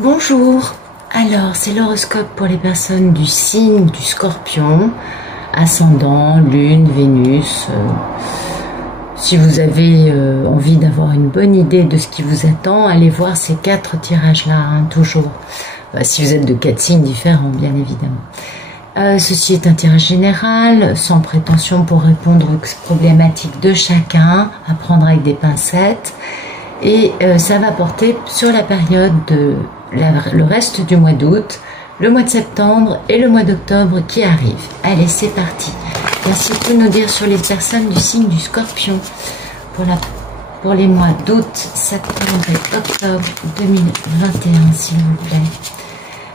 Bonjour, alors c'est l'horoscope pour les personnes du signe du Scorpion, ascendant, lune, Vénus. Si vous avez envie d'avoir une bonne idée de ce qui vous attend, allez voir ces 4 tirages-là, toujours. Si vous êtes de 4 signes différents, bien évidemment. Ceci est un tirage général, sans prétention pour répondre aux problématiques de chacun, à prendre avec des pincettes. Et ça va porter sur la période de le reste du mois d'août, le mois de septembre et le mois d'octobre qui arrivent. Allez, c'est parti. Merci de tout nous dire sur les personnes du signe du Scorpion pour les mois d'août, septembre et octobre 2021, s'il vous plaît.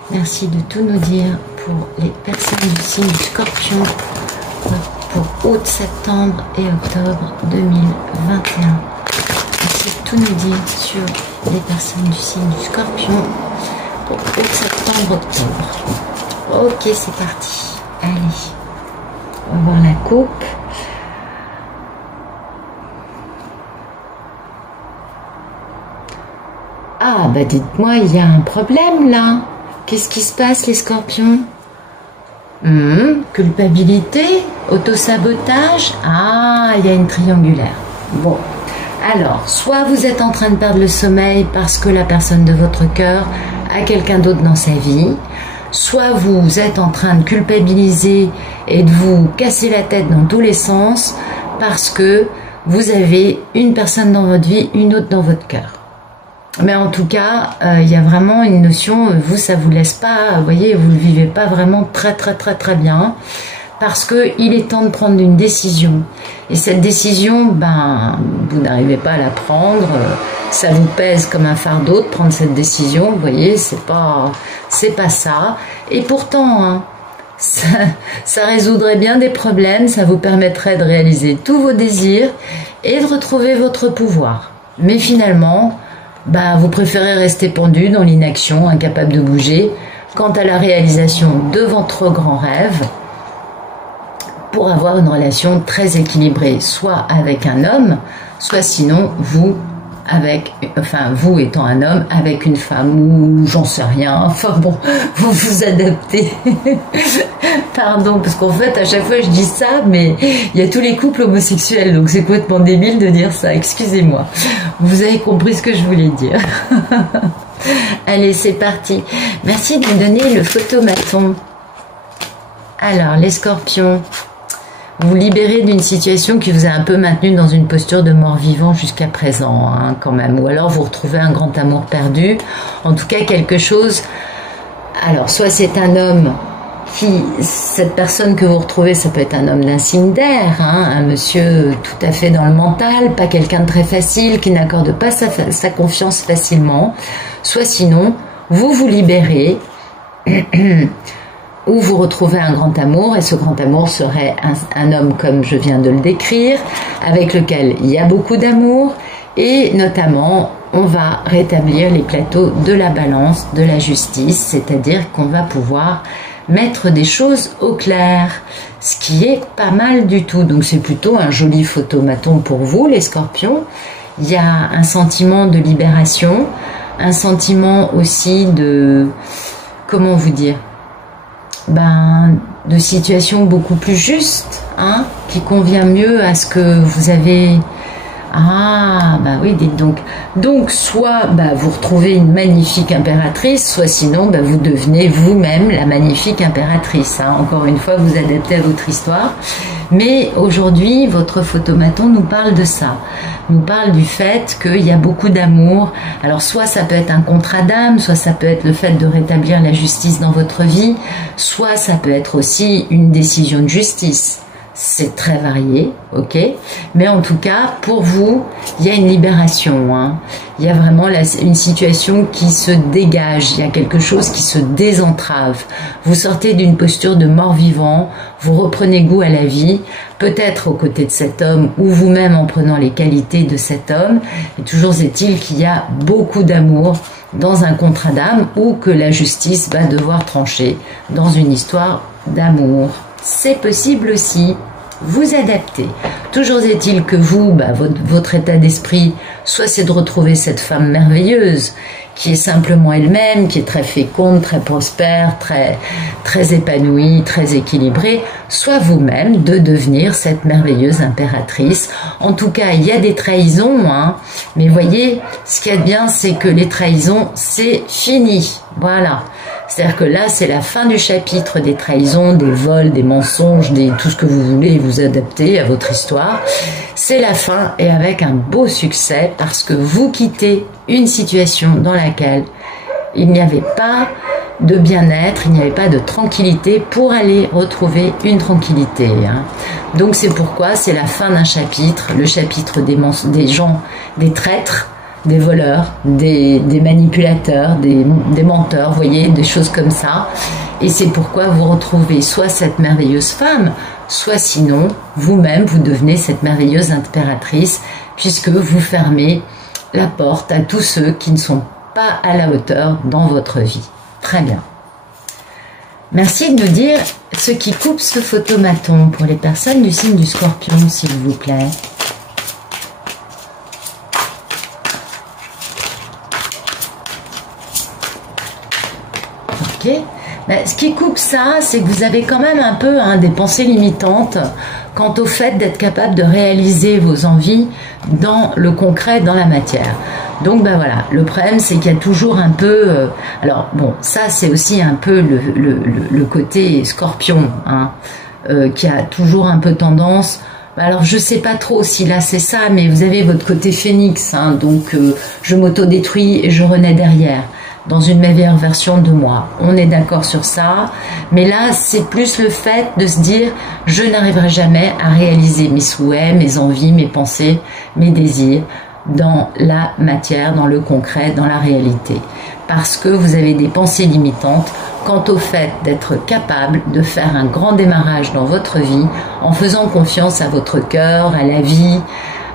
Merci de tout nous dire pour les personnes du signe du Scorpion pour août, septembre et octobre 2021. Merci de tout nous dire sur les personnes du signe du Scorpion pour août, septembre, octobre. Ok, c'est parti. Allez, on va voir la coupe. Ah, bah dites-moi, il y a un problème là. Qu'est-ce qui se passe, les Scorpions? Culpabilité? Autosabotage? Ah, il y a une triangulaire. Bon. Alors, soit vous êtes en train de perdre le sommeil parce que la personne de votre cœur a quelqu'un d'autre dans sa vie, soit vous êtes en train de culpabiliser et de vous casser la tête dans tous les sens parce que vous avez une personne dans votre vie, une autre dans votre cœur. Mais en tout cas, il y a vraiment une notion, vous, ça vous laisse pas, vous voyez, vous ne le vivez pas vraiment très bien. Parce qu'il est temps de prendre une décision. Et cette décision, vous n'arrivez pas à la prendre. Ça vous pèse comme un fardeau de prendre cette décision. Vous voyez, c'est pas ça. Et pourtant, ça résoudrait bien des problèmes. Ça vous permettrait de réaliser tous vos désirs et de retrouver votre pouvoir. Mais finalement, vous préférez rester pendu dans l'inaction, incapable de bouger, quant à la réalisation de votre grand rêve, pour avoir une relation très équilibrée, soit avec un homme, soit sinon vous étant un homme avec une femme, ou j'en sais rien, enfin bon, vous vous adaptez. Pardon, parce qu'en fait à chaque fois je dis ça, mais il y a tous les couples homosexuels, donc c'est complètement débile de dire ça, excusez-moi. Vous avez compris ce que je voulais dire. Allez, c'est parti. Merci de me donner le photomaton. Alors, les Scorpions, vous libérez d'une situation qui vous a un peu maintenu dans une posture de mort-vivant jusqu'à présent, quand même. Ou alors vous retrouvez un grand amour perdu. En tout cas, quelque chose... Alors, soit c'est un homme cette personne que vous retrouvez, ça peut être un homme d'un signe d'air, un monsieur tout à fait dans le mental, pas quelqu'un de très facile, qui n'accorde pas sa confiance facilement. Soit sinon, vous vous libérez... où vous retrouvez un grand amour, et ce grand amour serait un homme comme je viens de le décrire, avec lequel il y a beaucoup d'amour, et notamment on va rétablir les plateaux de la balance, de la justice, c'est-à-dire qu'on va pouvoir mettre des choses au clair, ce qui est pas mal du tout. Donc c'est plutôt un joli photomaton pour vous, les Scorpions. Il y a un sentiment de libération, un sentiment aussi de... comment vous dire, de situation beaucoup plus juste, qui convient mieux à ce que vous avez... Ah, oui, dites donc. Donc, soit vous retrouvez une magnifique impératrice, soit sinon vous devenez vous-même la magnifique impératrice. Encore une fois, vous adaptez à votre histoire. Mais aujourd'hui, votre photomaton nous parle de ça. Nous parle du fait qu'il y a beaucoup d'amour. Alors, soit ça peut être un contrat d'âme, soit ça peut être le fait de rétablir la justice dans votre vie, soit ça peut être aussi une décision de justice. C'est très varié, ok? Mais en tout cas, pour vous, il y a une libération. Il y a vraiment une situation qui se dégage. Il y a quelque chose qui se désentrave. Vous sortez d'une posture de mort-vivant. Vous reprenez goût à la vie. Peut-être aux côtés de cet homme ou vous-même en prenant les qualités de cet homme. Et toujours est-il qu'il y a beaucoup d'amour dans un contrat d'âme ou que la justice va devoir trancher dans une histoire d'amour. C'est possible aussi. vous adapter. Toujours est-il que vous, votre état d'esprit, soit c'est de retrouver cette femme merveilleuse, qui est simplement elle-même, qui est très féconde, très prospère, très épanouie, très équilibrée, soit vous-même de devenir cette merveilleuse impératrice. En tout cas, il y a des trahisons, hein, mais voyez, ce qu'il y a de bien, c'est que les trahisons, c'est fini. Voilà. C'est-à-dire que là, c'est la fin du chapitre des trahisons, des vols, des mensonges, tout ce que vous voulez vous adapter à votre histoire. C'est la fin et avec un beau succès parce que vous quittez une situation dans laquelle il n'y avait pas de bien-être, il n'y avait pas de tranquillité pour aller retrouver une tranquillité. Hein. Donc c'est pourquoi c'est la fin d'un chapitre, le chapitre des gens, des traîtres, des voleurs, des manipulateurs, des menteurs, vous voyez, des choses comme ça. Et c'est pourquoi vous retrouvez soit cette merveilleuse femme, soit sinon, vous-même, vous devenez cette merveilleuse impératrice, puisque vous fermez la porte à tous ceux qui ne sont pas à la hauteur dans votre vie. Très bien. Merci de nous dire ce qui coupe ce photomaton pour les personnes du signe du Scorpion, s'il vous plaît. Ok. Ce qui coupe ça, c'est que vous avez quand même un peu des pensées limitantes quant au fait d'être capable de réaliser vos envies dans le concret, dans la matière. Donc voilà, le problème c'est qu'il y a toujours un peu... alors bon, ça c'est aussi un peu le côté scorpion, hein, qui a toujours un peu tendance... Alors je sais pas trop si là c'est ça, mais vous avez votre côté phénix, hein, donc je m'auto-détruis et je renais derrière. Dans une meilleure version de moi. On est d'accord sur ça, mais là c'est plus le fait de se dire je n'arriverai jamais à réaliser mes souhaits, mes envies, mes pensées, mes désirs dans la matière, dans le concret, dans la réalité. Parce que vous avez des pensées limitantes quant au fait d'être capable de faire un grand démarrage dans votre vie en faisant confiance à votre cœur, à la vie,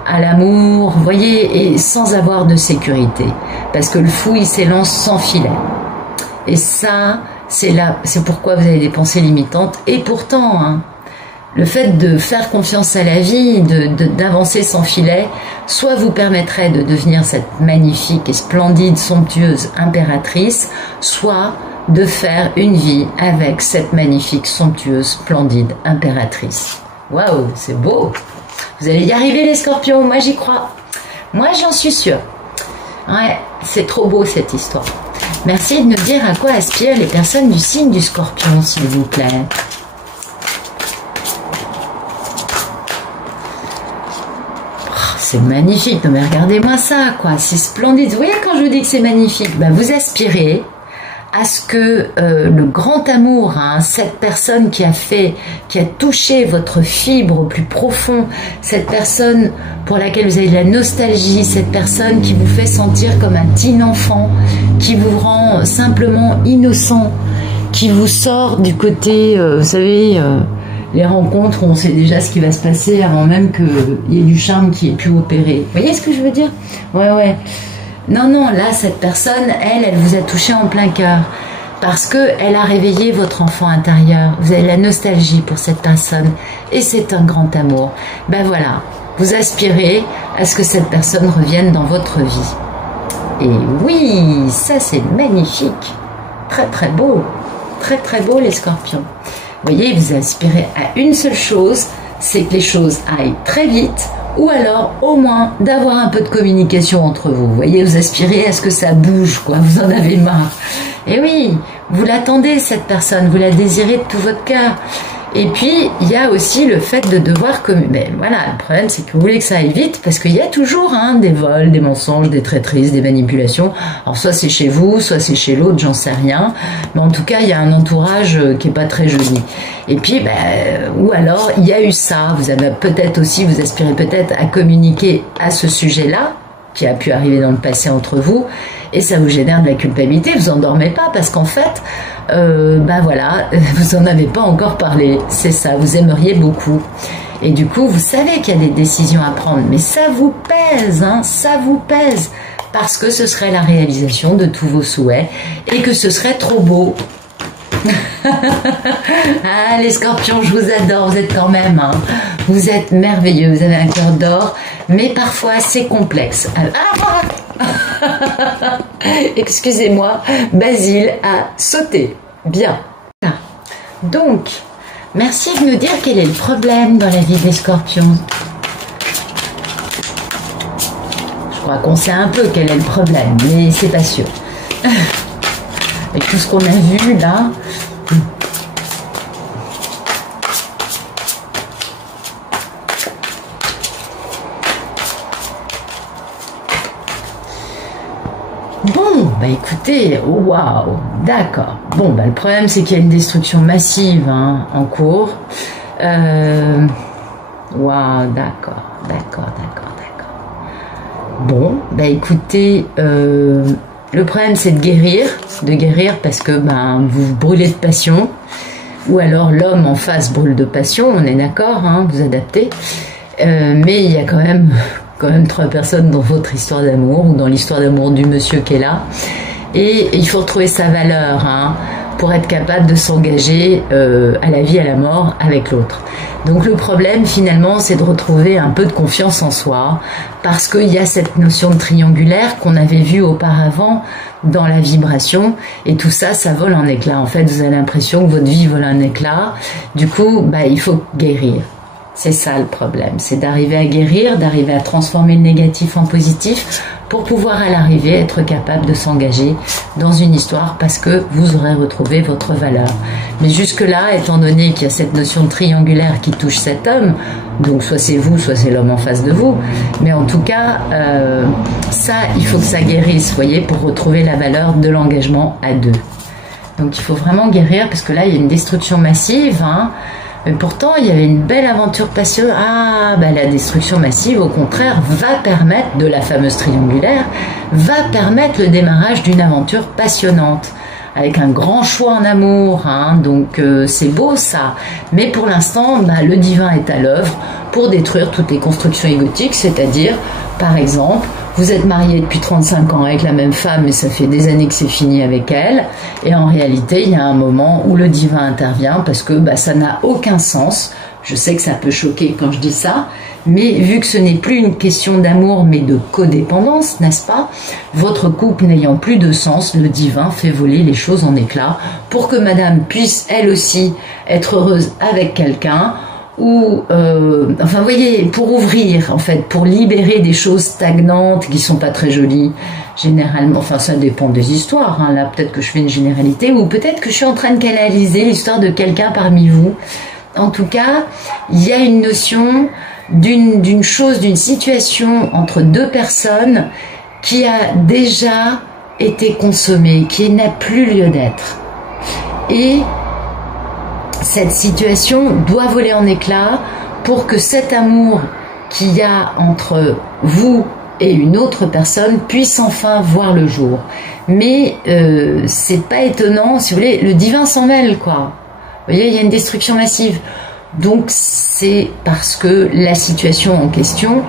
à l'amour, vous voyez, et sans avoir de sécurité. Parce que le fou, il s'élance sans filet. Et ça, c'est pourquoi vous avez des pensées limitantes. Et pourtant, hein, le fait de faire confiance à la vie, d'avancer sans filet, soit vous permettrait de devenir cette magnifique et splendide, somptueuse impératrice, soit de faire une vie avec cette magnifique, somptueuse, splendide impératrice. Waouh, c'est beau! Vous allez y arriver les scorpions, moi j'y crois. Moi j'en suis sûre. Ouais, c'est trop beau cette histoire. Merci de nous dire à quoi aspirent les personnes du signe du Scorpion, s'il vous plaît. Oh, c'est magnifique, non mais regardez-moi ça, quoi. C'est splendide. Vous voyez quand je vous dis que c'est magnifique, vous aspirez à ce que le grand amour, hein, cette personne qui a touché votre fibre au plus profond, cette personne pour laquelle vous avez de la nostalgie, cette personne qui vous fait sentir comme un petit enfant, qui vous rend simplement innocent, qui vous sort du côté, vous savez, les rencontres où on sait déjà ce qui va se passer avant même qu'il y ait du charme qui ait pu opérer. Vous voyez ce que je veux dire? Ouais. Non, là, cette personne, elle vous a touché en plein cœur parce qu'elle a réveillé votre enfant intérieur. Vous avez la nostalgie pour cette personne et c'est un grand amour. Voilà, vous aspirez à ce que cette personne revienne dans votre vie. Et oui, ça c'est magnifique. Très très beau. Très très beau les scorpions. Vous voyez, vous aspirez à une seule chose, c'est que les choses aillent très vite, ou alors au moins d'avoir un peu de communication entre vous. Vous voyez, vous aspirez à ce que ça bouge, quoi. Vous en avez marre. Et oui, vous l'attendez cette personne, vous la désirez de tout votre cœur. Et puis il y a aussi le fait de devoir voilà, le problème c'est que vous voulez que ça aille vite parce qu'il y a toujours des vols, des mensonges, des traîtrises, des manipulations. Alors soit c'est chez vous, soit c'est chez l'autre, j'en sais rien. Mais en tout cas il y a un entourage qui est pas très joli. Et puis ou alors il y a eu ça. Vous avez peut-être aussi, vous aspirez peut-être à communiquer à ce sujet-là qui a pu arriver dans le passé entre vous, et ça vous génère de la culpabilité, vous endormez pas, parce qu'en fait, voilà, vous en avez pas encore parlé, c'est ça, vous aimeriez beaucoup. Et du coup, vous savez qu'il y a des décisions à prendre, mais ça vous pèse, hein, ça vous pèse, parce que ce serait la réalisation de tous vos souhaits, et que ce serait trop beau. Ah, les scorpions, je vous adore, vous êtes quand même, hein, vous êtes merveilleux, vous avez un cœur d'or, mais parfois c'est complexe. Excusez-moi, Basile a sauté. Bien. Donc, merci de nous dire quel est le problème dans la vie des scorpions. Je crois qu'on sait un peu quel est le problème, mais c'est pas sûr. Avec tout ce qu'on a vu là. Bon, bah écoutez, waouh, d'accord. Bon, bah le problème c'est qu'il y a une destruction massive hein, en cours. Waouh, d'accord. Bon, bah écoutez, le problème c'est de guérir parce que ben vous vous brûlez de passion, ou alors l'homme en face brûle de passion, on est d'accord, hein, vous adaptez. Mais il y a quand même 3 personnes dans votre histoire d'amour, ou dans l'histoire d'amour du monsieur qui est là. Et il faut retrouver sa valeur hein, pour être capable de s'engager à la vie, à la mort avec l'autre. Donc le problème finalement c'est de retrouver un peu de confiance en soi, parce qu'il y a cette notion de triangulaire qu'on avait vue auparavant dans la vibration, et tout ça, ça vole en éclats. En fait, vous avez l'impression que votre vie vole en éclats. Du coup, bah, il faut guérir. C'est ça le problème, c'est d'arriver à guérir, d'arriver à transformer le négatif en positif pour pouvoir à l'arrivée être capable de s'engager dans une histoire, parce que vous aurez retrouvé votre valeur. Mais jusque-là, étant donné qu'il y a cette notion de triangulaire qui touche cet homme, donc soit c'est vous, soit c'est l'homme en face de vous, mais en tout cas, ça, il faut que ça guérisse, vous voyez, pour retrouver la valeur de l'engagement à deux. Donc il faut vraiment guérir, parce que là, il y a une destruction massive, hein. Mais pourtant, il y avait une belle aventure passionnante. Ah, bah la destruction massive, au contraire, va permettre, de la fameuse triangulaire, va permettre le démarrage d'une aventure passionnante, avec un grand choix en amour, hein, donc c'est beau ça. Mais pour l'instant, bah, le divin est à l'œuvre pour détruire toutes les constructions égotiques, c'est-à-dire, par exemple, vous êtes marié depuis 35 ans avec la même femme, mais ça fait des années que c'est fini avec elle. Et en réalité, il y a un moment où le divin intervient, parce que bah, ça n'a aucun sens. Je sais que ça peut choquer quand je dis ça, mais vu que ce n'est plus une question d'amour, mais de codépendance, n'est-ce pas? Votre couple n'ayant plus de sens, le divin fait voler les choses en éclats pour que madame puisse, elle aussi, être heureuse avec quelqu'un, ou enfin vous voyez, pour ouvrir en fait, pour libérer des choses stagnantes qui sont pas très jolies généralement, enfin ça dépend des histoires hein. Là peut-être que je fais une généralité, ou peut-être que je suis en train de canaliser l'histoire de quelqu'un parmi vous. En tout cas, il y a une notion d'une chose, d'une situation entre 2 personnes qui a déjà été consommée, qui n'a plus lieu d'être, et cette situation doit voler en éclats pour que cet amour qu'il y a entre vous et une autre personne puisse enfin voir le jour. Mais c'est pas étonnant, si vous voulez, le divin s'en mêle, quoi. Vous voyez, il y a une destruction massive. Donc c'est parce que la situation en question,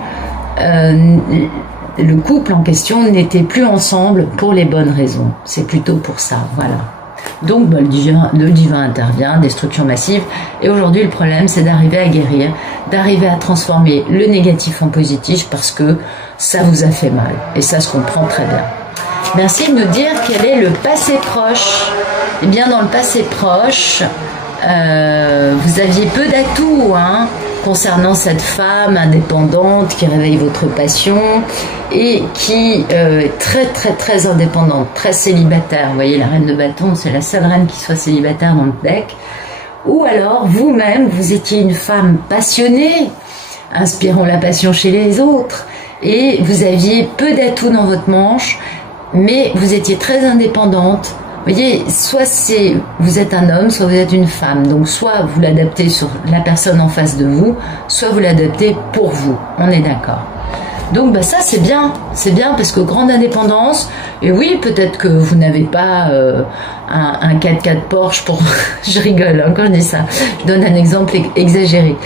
le couple en question n'était plus ensemble pour les bonnes raisons. C'est plutôt pour ça, voilà. Donc bah, le divin intervient, destruction massive, et aujourd'hui le problème c'est d'arriver à guérir, d'arriver à transformer le négatif en positif, parce que ça vous a fait mal, et ça se comprend très bien. Merci de nous dire quel est le passé proche. Eh bien dans le passé proche, vous aviez peu d'atouts hein, concernant cette femme indépendante qui réveille votre passion et qui est très indépendante, très célibataire. Vous voyez, la reine de bâton, c'est la seule reine qui soit célibataire dans le deck. Ou alors, vous-même, vous étiez une femme passionnée, inspirant la passion chez les autres, et vous aviez peu d'atouts dans votre manche, mais vous étiez très indépendante. Vous voyez, soit vous êtes un homme, soit vous êtes une femme. Donc soit vous l'adaptez sur la personne en face de vous, soit vous l'adaptez pour vous. On est d'accord. Donc bah, ça c'est bien parce que grande indépendance, et oui peut-être que vous n'avez pas un 4x4 Porsche pour... je rigole hein, quand je dis ça, je donne un exemple exagéré,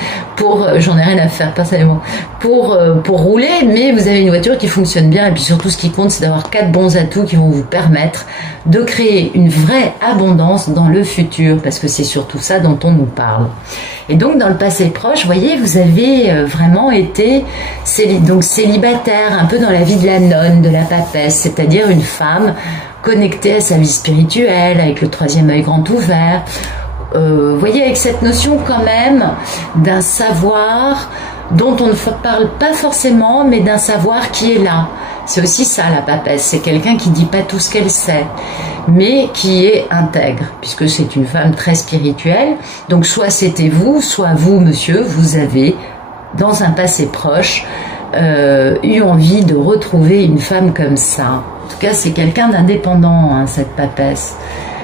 j'en ai rien à faire personnellement, pour rouler, mais vous avez une voiture qui fonctionne bien, et puis surtout ce qui compte c'est d'avoir 4 bons atouts qui vont vous permettre de créer une vraie abondance dans le futur, parce que c'est surtout ça dont on nous parle. Et donc dans le passé proche, vous voyez, vous avez vraiment été donc célibataire, un peu dans la vie de la nonne, de la papesse, c'est-à-dire une femme connectée à sa vie spirituelle, avec le troisième œil grand ouvert. Vous voyez, avec cette notion quand même d'un savoir dont on ne parle pas forcément, mais d'un savoir qui est là. C'est aussi ça la papesse, c'est quelqu'un qui ne dit pas tout ce qu'elle sait, mais qui est intègre, puisque c'est une femme très spirituelle. Donc soit c'était vous, soit vous, monsieur, vous avez, dans un passé proche, eu envie de retrouver une femme comme ça. En tout cas, c'est quelqu'un d'indépendant, hein, cette papesse.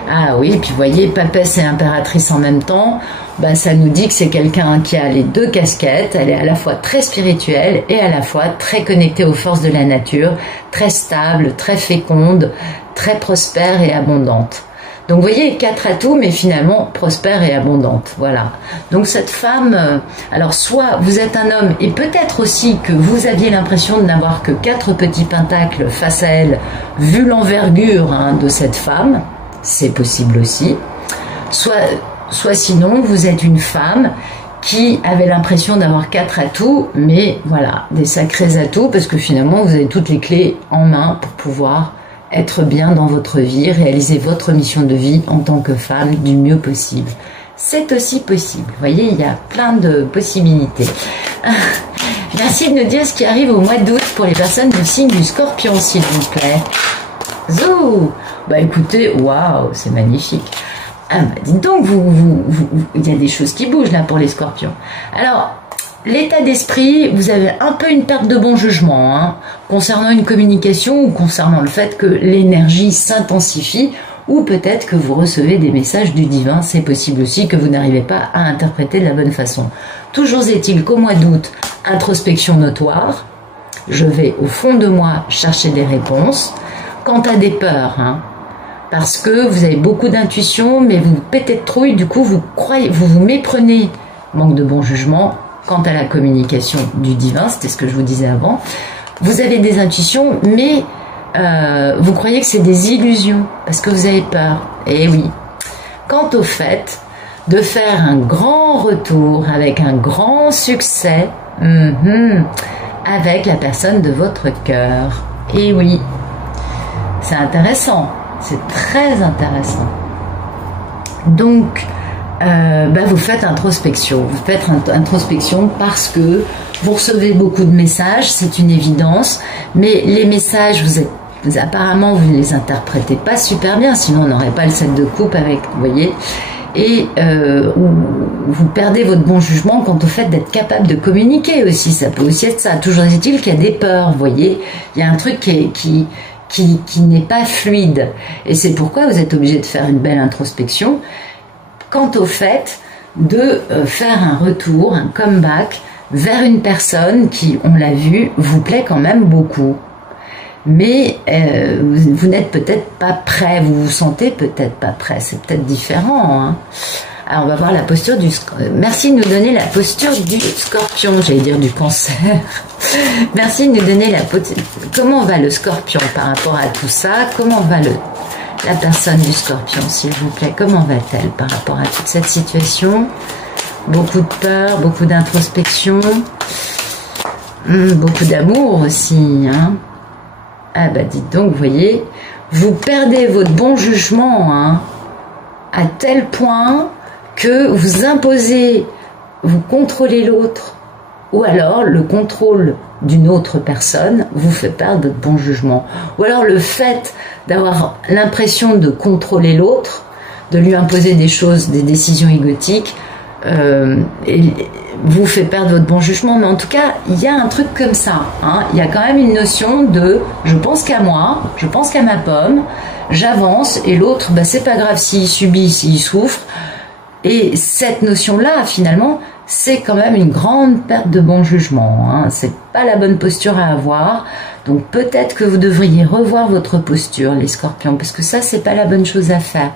Ah oui, et puis vous voyez, papesse et impératrice en même temps, bah, ça nous dit que c'est quelqu'un qui a les deux casquettes. Elle est à la fois très spirituelle et à la fois très connectée aux forces de la nature, très stable, très féconde, très prospère et abondante. Donc vous voyez, 4 atouts, mais finalement prospère et abondante. Voilà. Donc cette femme, alors soit vous êtes un homme, et peut-être aussi que vous aviez l'impression de n'avoir que 4 petits pentacles face à elle, vu l'envergure hein, de cette femme, c'est possible aussi. Soit sinon, vous êtes une femme qui avait l'impression d'avoir 4 atouts, mais voilà, des sacrés atouts, parce que finalement, vous avez toutes les clés en main pour pouvoir être bien dans votre vie, réaliser votre mission de vie en tant que femme du mieux possible. C'est aussi possible. Vous voyez, il y a plein de possibilités. Merci de nous dire ce qui arrive au mois d'août pour les personnes du signe du Scorpion, s'il vous plaît. Zou! Bah écoutez, waouh, c'est magnifique. Ah bah dites donc, il y a des choses qui bougent là pour les Scorpions. Alors, l'état d'esprit, vous avez un peu une perte de bon jugement hein, concernant une communication ou concernant le fait que l'énergie s'intensifie, ou peut-être que vous recevez des messages du divin, c'est possible aussi que vous n'arrivez pas à interpréter de la bonne façon. Toujours est-il qu'au mois d'août, introspection notoire, je vais au fond de moi chercher des réponses. Quant à des peurs, hein, parce que vous avez beaucoup d'intuition, mais vous pétez de trouille, du coup vous vous méprenez, manque de bon jugement. Quant à la communication du divin, c'était ce que je vous disais avant, vous avez des intuitions, mais vous croyez que c'est des illusions, parce que vous avez peur. Et oui. Quant au fait de faire un grand retour avec un grand succès, avec la personne de votre cœur. Et oui. C'est intéressant, c'est très intéressant. Donc, vous faites introspection. Vous faites introspection parce que vous recevez beaucoup de messages, c'est une évidence. Mais les messages, apparemment, vous ne les interprétez pas super bien, sinon on n'aurait pas le 7 de coupe avec, vous voyez. Et vous perdez votre bon jugement quant au fait d'être capable de communiquer aussi. Ça peut aussi être ça. Toujours est-il qu'il y a des peurs, vous voyez. Il y a un truc qui n'est pas fluide. Et c'est pourquoi vous êtes obligé de faire une belle introspection quant au fait de faire un retour, un comeback vers une personne qui, on l'a vu, vous plaît quand même beaucoup. Mais vous n'êtes peut-être pas prêt, vous vous sentez peut-être pas prêt, c'est peut-être différent. Hein. Alors on va voir la posture du... Merci de nous donner la posture du Scorpion, j'allais dire du Cancer. Merci de nous donner la posture... Comment va le Scorpion par rapport à tout ça? Comment va la personne du Scorpion, s'il vous plaît? Comment va-t-elle par rapport à toute cette situation? Beaucoup de peur, beaucoup d'introspection, beaucoup d'amour aussi. Hein. Ah bah dites donc, vous voyez, vous perdez votre bon jugement hein, à tel point que vous imposez, vous contrôlez l'autre, ou alors le contrôle d'une autre personne vous fait perdre votre bon jugement. Ou alors le fait d'avoir l'impression de contrôler l'autre, de lui imposer des choses, des décisions égotiques, vous fait perdre votre bon jugement. Mais en tout cas, il y a un truc comme ça. Hein. Il y a quand même une notion de « je pense qu'à moi, je pense qu'à ma pomme, j'avance et l'autre, bah, c'est pas grave s'il subit, s'il souffre ». Et cette notion-là, finalement, c'est quand même une grande perte de bon jugement, hein. C'est pas la bonne posture à avoir. Donc peut-être que vous devriez revoir votre posture, les scorpions, parce que ça, c'est pas la bonne chose à faire.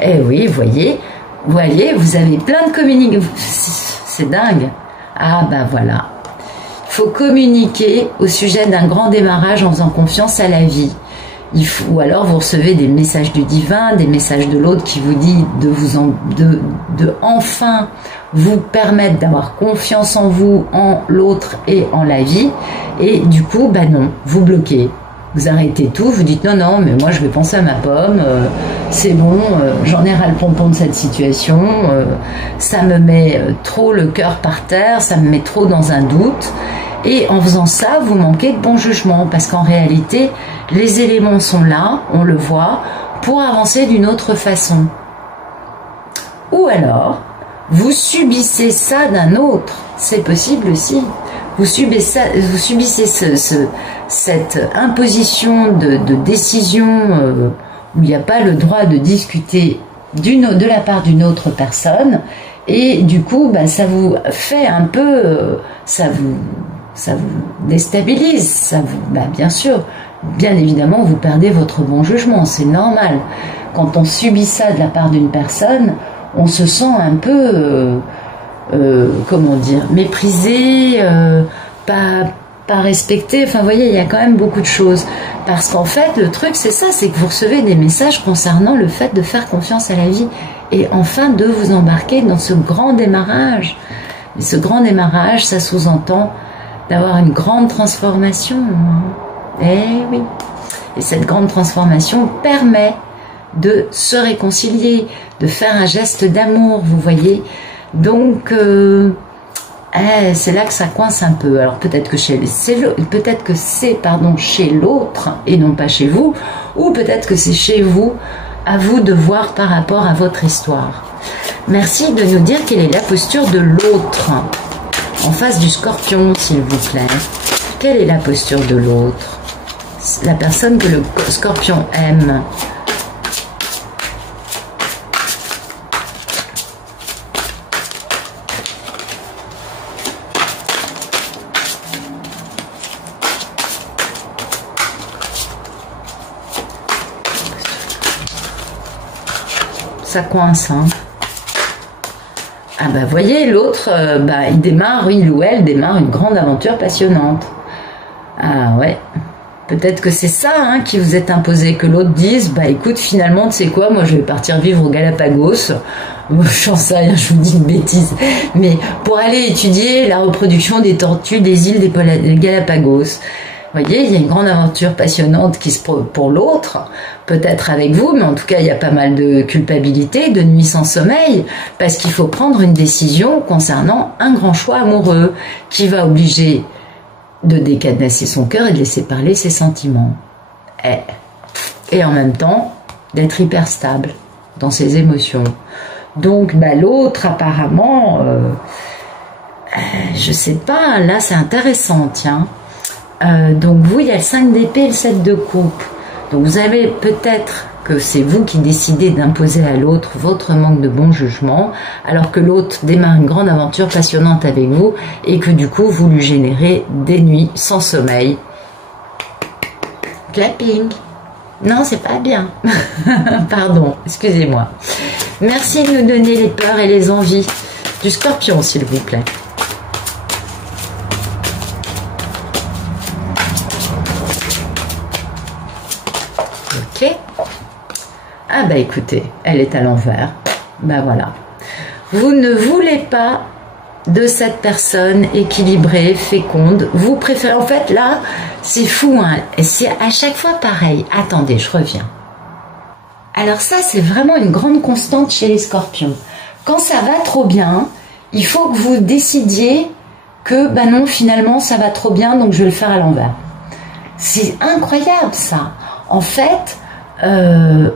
Eh oui, voyez, vous avez plein de communications. C'est dingue. Ah ben voilà. Il faut communiquer au sujet d'un grand démarrage en faisant confiance à la vie. Ou alors vous recevez des messages du divin, des messages de l'autre qui vous dit de enfin vous permettre d'avoir confiance en vous, en l'autre et en la vie. Et du coup, bah non, vous bloquez. Vous arrêtez tout, vous dites non, mais moi je vais penser à ma pomme, c'est bon, j'en ai ras le pompon de cette situation, ça me met trop le cœur par terre, ça me met trop dans un doute. Et en faisant ça, vous manquez de bon jugement, parce qu'en réalité, les éléments sont là, on le voit, pour avancer d'une autre façon. Ou alors, vous subissez ça d'un autre, c'est possible aussi. Vous subissez cette imposition de décision où il n'y a pas le droit de discuter de la part d'une autre personne, et du coup, bah, ça vous fait un peu, ça vous déstabilise, bien sûr, bien évidemment, vous perdez votre bon jugement, c'est normal. Quand on subit ça de la part d'une personne, on se sent un peu, comment dire, méprisé, pas respecté. Enfin, vous voyez, il y a quand même beaucoup de choses. Parce qu'en fait, le truc, c'est ça, c'est que vous recevez des messages concernant le fait de faire confiance à la vie et enfin de vous embarquer dans ce grand démarrage. Et ce grand démarrage, ça sous-entend d'avoir une grande transformation. Eh oui. Et cette grande transformation permet de se réconcilier, de faire un geste d'amour, vous voyez. Donc, c'est là que ça coince un peu. Alors peut-être que c'est chez l'autre et non pas chez vous, ou peut-être que c'est chez vous, à vous de voir par rapport à votre histoire. Merci de nous dire quelle est la posture de l'autre. En face du scorpion, s'il vous plaît. Quelle est la posture de l'autre? La personne que le scorpion aime. Ça coince, hein. Ah bah voyez, l'autre, il ou elle démarre une grande aventure passionnante. Ah ouais, peut-être que c'est ça hein, qui vous est imposé, que l'autre dise, bah écoute, finalement, tu sais quoi, moi je vais partir vivre au Galapagos, j'en sais rien, je vous dis une bêtise, mais pour aller étudier la reproduction des tortues des îles des Galapagos. Vous voyez, il y a une grande aventure passionnante qui se pour l'autre, peut-être avec vous, mais en tout cas, il y a pas mal de culpabilité, de nuits sans sommeil, parce qu'il faut prendre une décision concernant un grand choix amoureux qui va obliger de décadenasser son cœur et de laisser parler ses sentiments. Et en même temps, d'être hyper stable dans ses émotions. Donc, l'autre, apparemment, je sais pas, là, c'est intéressant, tiens. Donc vous, il y a le 5 d'épée et le 7 de coupe. Donc vous avez peut-être que c'est vous qui décidez d'imposer à l'autre votre manque de bon jugement, alors que l'autre démarre une grande aventure passionnante avec vous et que du coup vous lui générez des nuits sans sommeil. Clapping. Non, c'est pas bien. Pardon, excusez-moi. Merci de nous donner les peurs et les envies du scorpion, s'il vous plaît. Ok. Ah bah écoutez, elle est à l'envers. Bah voilà. Vous ne voulez pas de cette personne équilibrée, féconde. Vous préférez... En fait, là, c'est fou, hein. C'est à chaque fois pareil. Attendez, je reviens. Alors ça, c'est vraiment une grande constante chez les scorpions. Quand ça va trop bien, il faut que vous décidiez que, bah non, finalement, ça va trop bien, donc je vais le faire à l'envers. C'est incroyable, ça. En fait...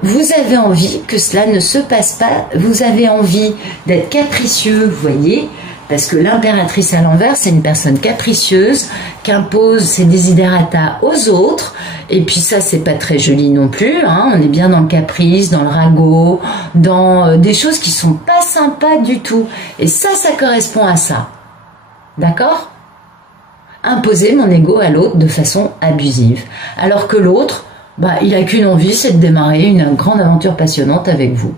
vous avez envie que cela ne se passe pas, vous avez envie d'être capricieux, vous voyez, Parce que l'impératrice à l'envers, c'est une personne capricieuse qui impose ses desiderata aux autres. Et puis ça, c'est pas très joli non plus. Hein. On est bien dans le caprice, dans le ragot, dans des choses qui sont pas sympas du tout. Et ça correspond à ça. D'accord? Imposer mon ego à l'autre de façon abusive. Alors que l'autre, il a qu'une envie, c'est de démarrer une grande aventure passionnante avec vous.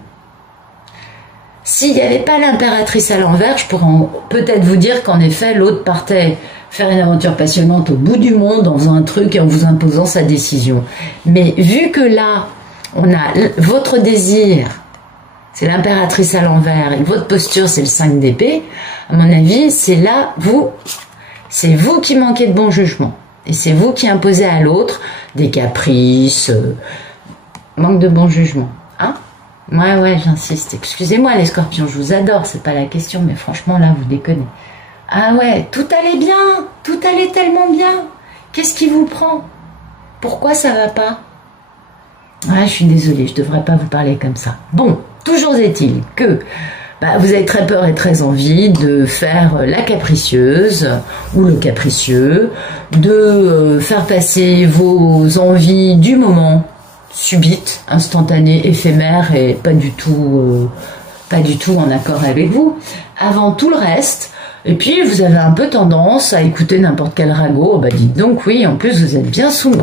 S'il n'y avait pas l'impératrice à l'envers, je pourrais peut-être vous dire qu'en effet, l'autre partait faire une aventure passionnante au bout du monde en faisant un truc et en vous imposant sa décision. Mais vu que là, on a votre désir, c'est l'impératrice à l'envers, et votre posture, c'est le 5 d'épée, à mon avis, c'est vous qui manquez de bon jugement. Et c'est vous qui imposez à l'autre des caprices, manque de bon jugement. Hein? Ouais, j'insiste. Excusez-moi les scorpions, je vous adore, c'est pas la question, mais franchement là, vous déconnez. Ah ouais, tout allait bien, tout allait tellement bien. Qu'est-ce qui vous prend? Pourquoi ça va pas? Ouais, je suis désolée, je devrais pas vous parler comme ça. Bon, toujours est-il que vous avez très peur et très envie de faire la capricieuse ou le capricieux, de faire passer vos envies du moment, subites, instantanées, éphémères et pas du tout en accord avec vous, avant tout le reste. Et puis vous avez un peu tendance à écouter n'importe quel ragot. Dites donc oui, en plus vous êtes bien soumis.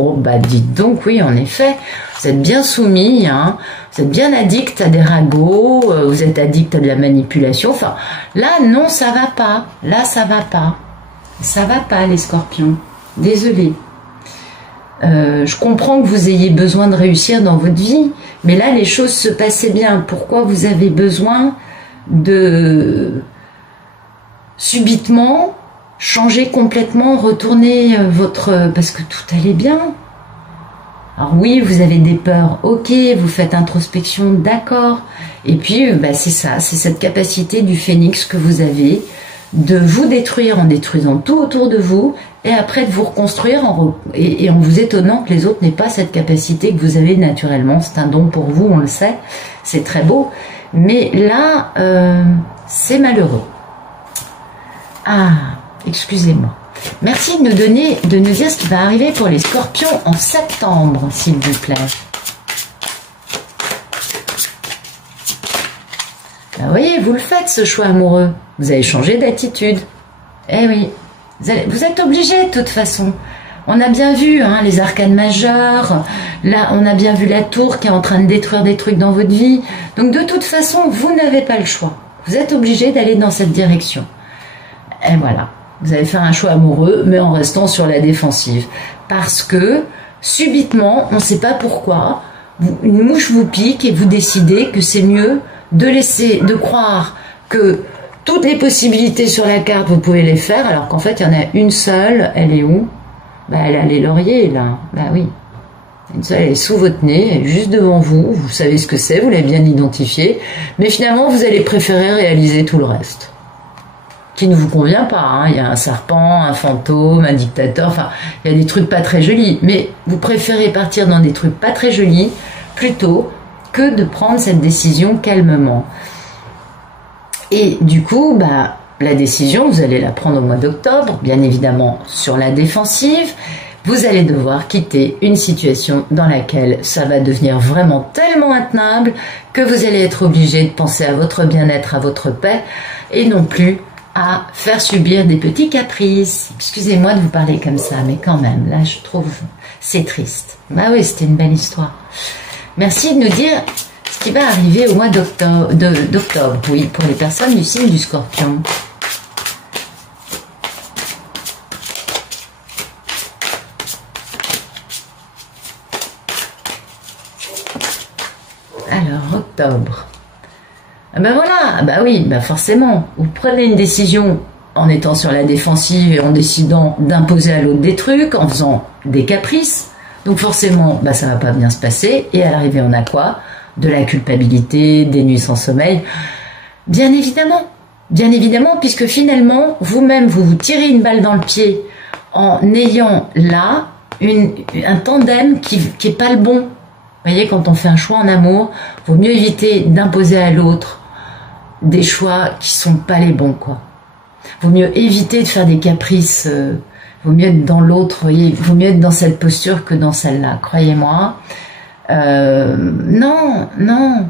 Dites donc oui, en effet, vous êtes bien soumis, hein. Vous êtes bien addict à des ragots, vous êtes addict à de la manipulation. Enfin, là non, ça va pas. Là ça va pas. Ça va pas les scorpions. Désolée. Je comprends que vous ayez besoin de réussir dans votre vie, mais là les choses se passaient bien. Pourquoi vous avez besoin de subitement changer complètement, retourner parce que tout allait bien? Alors oui, vous avez des peurs, ok, vous faites introspection, d'accord. Et puis c'est ça, c'est cette capacité du phénix que vous avez de vous détruire en détruisant tout autour de vous, et après de vous reconstruire et en vous étonnant que les autres n'aient pas cette capacité que vous avez naturellement. C'est un don pour vous, on le sait, c'est très beau, mais là c'est malheureux. Ah, excusez-moi. Merci de nous dire ce qui va arriver pour les scorpions en septembre, s'il vous plaît. Vous voyez, vous le faites ce choix amoureux. Vous avez changé d'attitude. Eh oui, vous êtes obligé de toute façon. On a bien vu les arcanes majeures. Là, on a bien vu la tour qui est en train de détruire des trucs dans votre vie. Donc de toute façon, vous n'avez pas le choix. Vous êtes obligé d'aller dans cette direction. Et voilà. Vous allez faire un choix amoureux, mais en restant sur la défensive. Parce que, subitement, on ne sait pas pourquoi, une mouche vous pique et vous décidez que c'est mieux de croire que toutes les possibilités sur la carte, vous pouvez les faire, alors qu'en fait, il y en a une seule. Elle est où? Elle a les lauriers, là. Oui. Une seule, elle est sous votre nez, elle est juste devant vous. Vous savez ce que c'est, vous l'avez bien identifié. Mais finalement, vous allez préférer réaliser tout le reste. Qui ne vous convient pas. Il y a un serpent, un fantôme, un dictateur, enfin, il y a des trucs pas très jolis. Mais vous préférez partir dans des trucs pas très jolis plutôt que de prendre cette décision calmement. Et du coup, la décision, vous allez la prendre au mois d'octobre, bien évidemment sur la défensive. Vous allez devoir quitter une situation dans laquelle ça va devenir vraiment tellement intenable que vous allez être obligé de penser à votre bien-être, à votre paix, et non plus à faire subir des petits caprices. Excusez-moi de vous parler comme ça, mais quand même, là, je trouve c'est triste. Oui, c'était une belle histoire. Merci de nous dire ce qui va arriver au mois d'octobre, oui, pour les personnes du signe du Scorpion. Alors, octobre. Voilà, oui, forcément, vous prenez une décision en étant sur la défensive et en décidant d'imposer à l'autre des trucs, en faisant des caprices. Donc forcément, ça va pas bien se passer. Et à l'arrivée, on a quoi? De la culpabilité, des nuits sans sommeil. Bien évidemment, puisque finalement, vous-même, vous vous tirez une balle dans le pied en ayant là un tandem qui est pas le bon. Vous voyez, quand on fait un choix en amour, vaut mieux éviter d'imposer à l'autre des choix qui sont pas les bons, quoi. vaut mieux éviter de faire des caprices. Vaut mieux être dans l'autre, voyez, vaut mieux être dans cette posture que dans celle-là, croyez-moi. Non, non.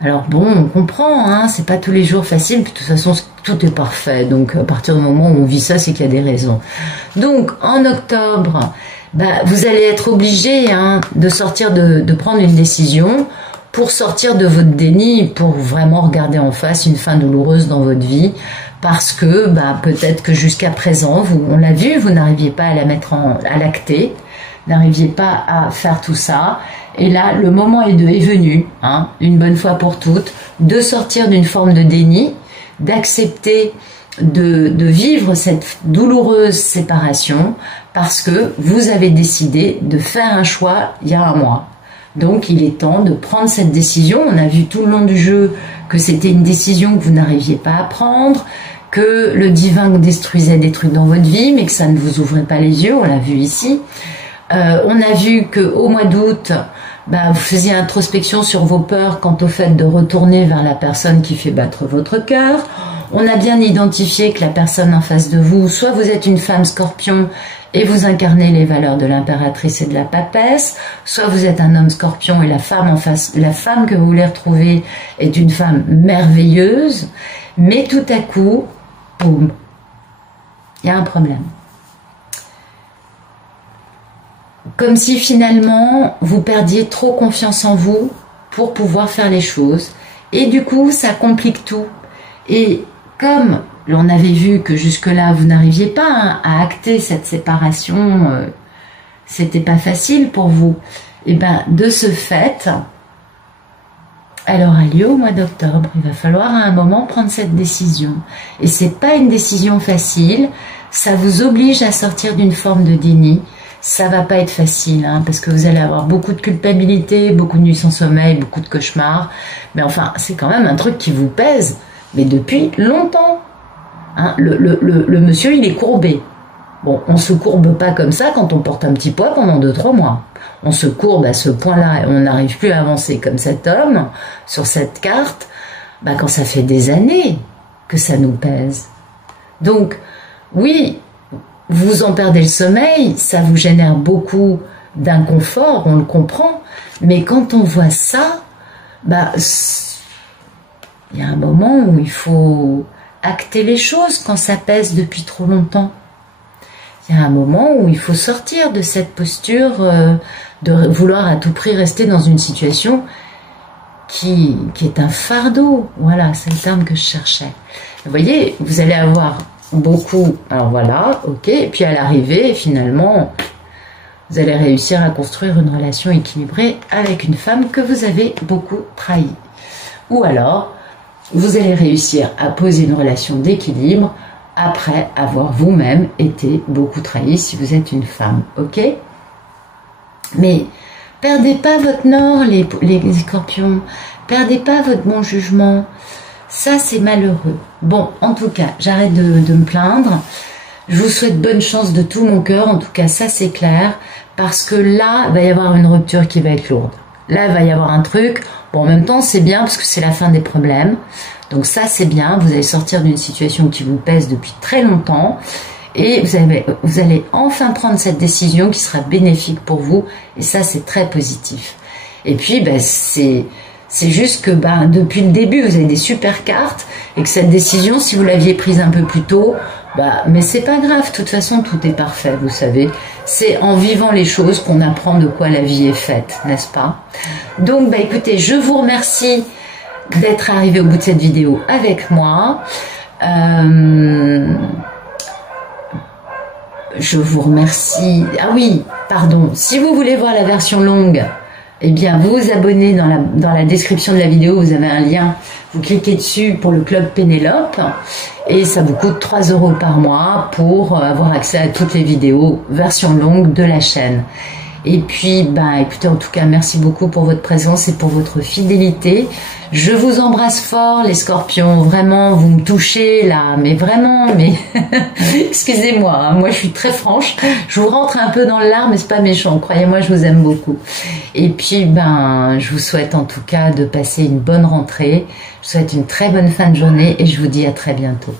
Alors bon, on comprend, hein, c'est pas tous les jours facile, puis de toute façon, tout est parfait. Donc, à partir du moment où on vit ça, c'est qu'il y a des raisons. Donc, en octobre, bah, vous allez être obligé hein, de sortir, de prendre une décision pour sortir de votre déni, pour vraiment regarder en face une fin douloureuse dans votre vie. Parce que bah, peut-être que jusqu'à présent, on l'a vu, vous n'arriviez pas à la mettre à l'acter, n'arriviez pas à faire tout ça. Et là, le moment est venu, hein, une bonne fois pour toutes, de sortir d'une forme de déni, d'accepter de vivre cette douloureuse séparation parce que vous avez décidé de faire un choix il y a un mois. Donc, il est temps de prendre cette décision. On a vu tout le long du jeu que c'était une décision que vous n'arriviez pas à prendre, que le divin détruisait des trucs dans votre vie, mais que ça ne vous ouvrait pas les yeux. On l'a vu ici. On a vu qu'au mois d'août, bah, vous faisiez introspection sur vos peurs quant au fait de retourner vers la personne qui fait battre votre cœur. On a bien identifié que la personne en face de vous, soit vous êtes une femme scorpion et vous incarnez les valeurs de l'impératrice et de la papesse, soit vous êtes un homme scorpion et la femme en face, la femme que vous voulez retrouver est une femme merveilleuse, mais tout à coup, boum, il y a un problème. Comme si finalement vous perdiez trop confiance en vous pour pouvoir faire les choses. Et du coup, ça complique tout. Et comme on avait vu que jusque-là, vous n'arriviez pas hein, à acter cette séparation, c'était pas facile pour vous. Et bien, de ce fait, elle aura lieu au mois d'octobre. Il va falloir à un moment prendre cette décision. Et c'est pas une décision facile. Ça vous oblige à sortir d'une forme de déni. Ça va pas être facile, hein, parce que vous allez avoir beaucoup de culpabilité, beaucoup de nuits sans sommeil, beaucoup de cauchemars. Mais enfin, c'est quand même un truc qui vous pèse, mais depuis longtemps. Hein, le monsieur, il est courbé. Bon, on se courbe pas comme ça quand on porte un petit poids pendant 2-3 mois. On se courbe à ce point-là et on n'arrive plus à avancer comme cet homme sur cette carte, bah, quand ça fait des années que ça nous pèse. Donc, oui, vous en perdez le sommeil, ça vous génère beaucoup d'inconfort, on le comprend, mais quand on voit ça, bah, il y a un moment où il faut acter les choses quand ça pèse depuis trop longtemps. Il y a un moment où il faut sortir de cette posture de vouloir à tout prix rester dans une situation qui est un fardeau. Voilà, c'est le terme que je cherchais. Vous voyez, vous allez avoir beaucoup, alors voilà, ok, et puis à l'arrivée, finalement, vous allez réussir à construire une relation équilibrée avec une femme que vous avez beaucoup trahie. Ou alors, vous allez réussir à poser une relation d'équilibre après avoir vous-même été beaucoup trahi si vous êtes une femme, ok? Mais perdez pas votre nord, les scorpions, perdez pas votre bon jugement. Ça, c'est malheureux. Bon, en tout cas, j'arrête de me plaindre. Je vous souhaite bonne chance de tout mon cœur. En tout cas, ça, c'est clair. Parce que là, il va y avoir une rupture qui va être lourde. Là, il va y avoir un truc. Bon, en même temps, c'est bien parce que c'est la fin des problèmes. Donc ça, c'est bien. Vous allez sortir d'une situation qui vous pèse depuis très longtemps. Et vous allez enfin prendre cette décision qui sera bénéfique pour vous. Et ça, c'est très positif. Et puis, ben, c'est juste que depuis le début, vous avez des super cartes et que cette décision, si vous l'aviez prise un peu plus tôt, mais c'est pas grave, de toute façon, tout est parfait, vous savez. C'est en vivant les choses qu'on apprend de quoi la vie est faite, n'est-ce pas? Donc, écoutez, je vous remercie d'être arrivé au bout de cette vidéo avec moi. Je vous remercie. Ah oui, pardon, si vous voulez voir la version longue, eh bien, vous vous abonnez dans la description de la vidéo, vous avez un lien, vous cliquez dessus pour le club Pénélope et ça vous coûte 3 € par mois pour avoir accès à toutes les vidéos version longue de la chaîne. Et puis, écoutez, en tout cas, merci beaucoup pour votre présence et pour votre fidélité. Je vous embrasse fort, les scorpions. Vraiment, vous me touchez là, mais vraiment, mais excusez-moi, hein, moi je suis très franche. Je vous rentre un peu dans le lard, mais c'est pas méchant. Croyez-moi, je vous aime beaucoup. Et puis, je vous souhaite en tout cas de passer une bonne rentrée. Je vous souhaite une très bonne fin de journée et je vous dis à très bientôt.